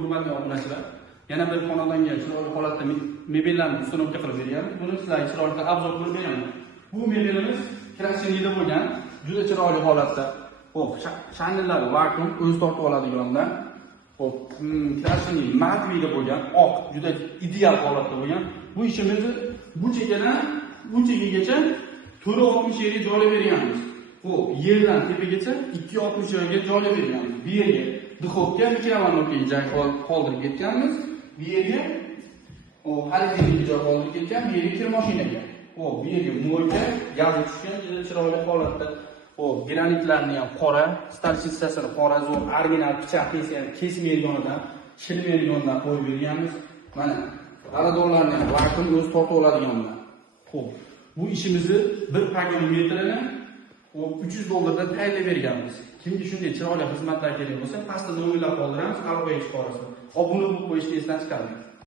hurmatli obunachilar. Yana bir xonadonga chiroyli holatda mebellarni uстановка qilib beryapmiz. Buni sizlarga chiroyli obzor qilib beraman. Bu mebelimiz krasheniyda bo'lgan, juda chiroyli holatda. Xo'p, shanellari vakuum, o'zi tortib oladiganlar. Xo'p, krasheniy matviyda bo'lgan, oq, juda ideal holatda bo'lgan. Bu ishimizni bu chekkadan bu chekkagacha 460 yerga joylab berganmiz. Xo'p, yerdan tepagacha 260 yerga joylab berganmiz. Bu yerga duxovka, mikrovalnovkaga joy qoldirib ketganmiz. Bu yerga xolodilnikga joy qoldirib ketgan, bu yerga kir mashinaga. Xo'p, bu yerga mo'yka, gazi tushgan, juda chiroyli holatda. Xo'p, granitlarni ham qora, stal hissasini qora, zo'r original pichoq kesmaydiganidan, shilmaydiganidan qo'yib berganmiz. Mana g'aradorlarni ham vakuum o'zi tortib oladiganlar. Xo'p, bu ishimizni bir pagan metrini $300 tayyorlab berganmiz. Kimga shunday chiroyli xizmatlar kerak bo'lsa, pastda nomerlar qoldiramiz, aloqaga chiqarasiz. Obuna bo'lib qo'yishni esdan chiqarmang.